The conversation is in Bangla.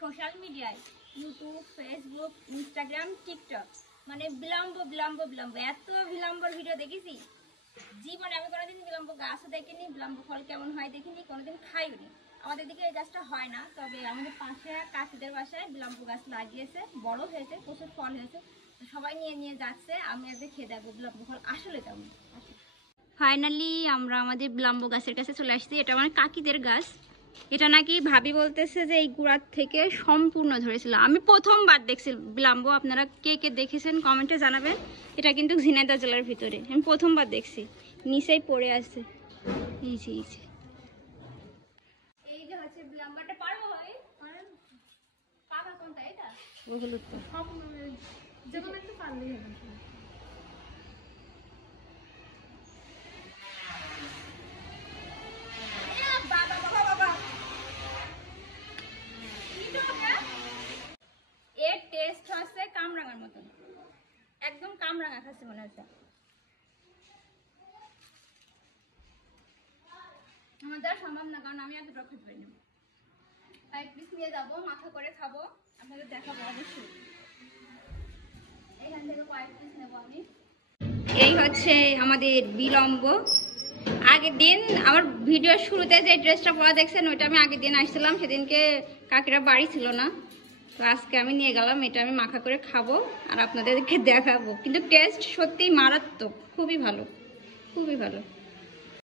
সোশ্যাল মিডিয়ায় ইউটিউব, ফেসবুক, ইনস্টাগ্রাম, টিকটক মানে বিলম্ব এত বিলম্বর ভিডিও দেখেছি। জীবনে আমি কোনোদিন বিলম্ব গাছও দেখিনি, বিলম্ব ফল কেমন হয় দেখিনি, কোনোদিন খাইনি। আমাদের দিকে এই গাছটা হয় না, তবে আমাদের পাশে কাকিদের বাসায় বিলম্ব গাছ লাগিয়েছে, বড় হয়েছে, প্রচুর ফল হয়েছে। সবাই নিয়ে নিয়ে যাচ্ছে, আমি আজকে খেয়ে দেখবো বিলম্ব ফল আসলে কেমন। ফাইনালি আমরা আমাদের বিলম্ব গাছের কাছে চলে আসছি। এটা আমার কাকিদের গাছ। এটা নাকি ভাবি বলতেছে যে এই গুড়ার থেকে সম্পূর্ণ ধরেছিল। আমি প্রথমবার দেখছি বিলম্ব, আপনারা কে কে দেখেছেন কমেন্টে জানাবেন। এটা কিন্তু ঝিনাইদহ জেলার ভিতরে, আমি প্রথমবার দেখছি। নিচেই পড়ে আছে, এই যে হচ্ছে বিলম্বটা পারবো ভাই, পাকা কোনটা এটা? ওগুলো তো সব যেগুলো একটু পারলেই হবে। এর টেস্ট হচ্ছে কামরাঙার মতন, একদম কামরাঙা খাচ্ছে মনে হচ্ছে। আমার দেওয়া সম্ভব না, কারণ আমি এতটা খেতে পারি না। তাই পিস নিয়ে যাবো, মাথা করে খাবো, আপনাদের দেখাবো অবশ্যই। এখান থেকে কয়েক পিস নেবো আমি। এই হচ্ছে আমাদের বিলম্ব। আগের দিন আমার ভিডিওর শুরুতে যে ড্রেসটা পরা দেখছেন, ওইটা আমি আগের দিন আসছিলাম, সেদিনকে কাকিরা বাড়ি ছিল না। তো আজকে আমি নিয়ে গেলাম, এটা আমি মাখা করে খাবো আর আপনাদেরকে দেখাবো। কিন্তু টেস্ট সত্যিই মারাত্মক, খুবই ভালো, খুবই ভালো।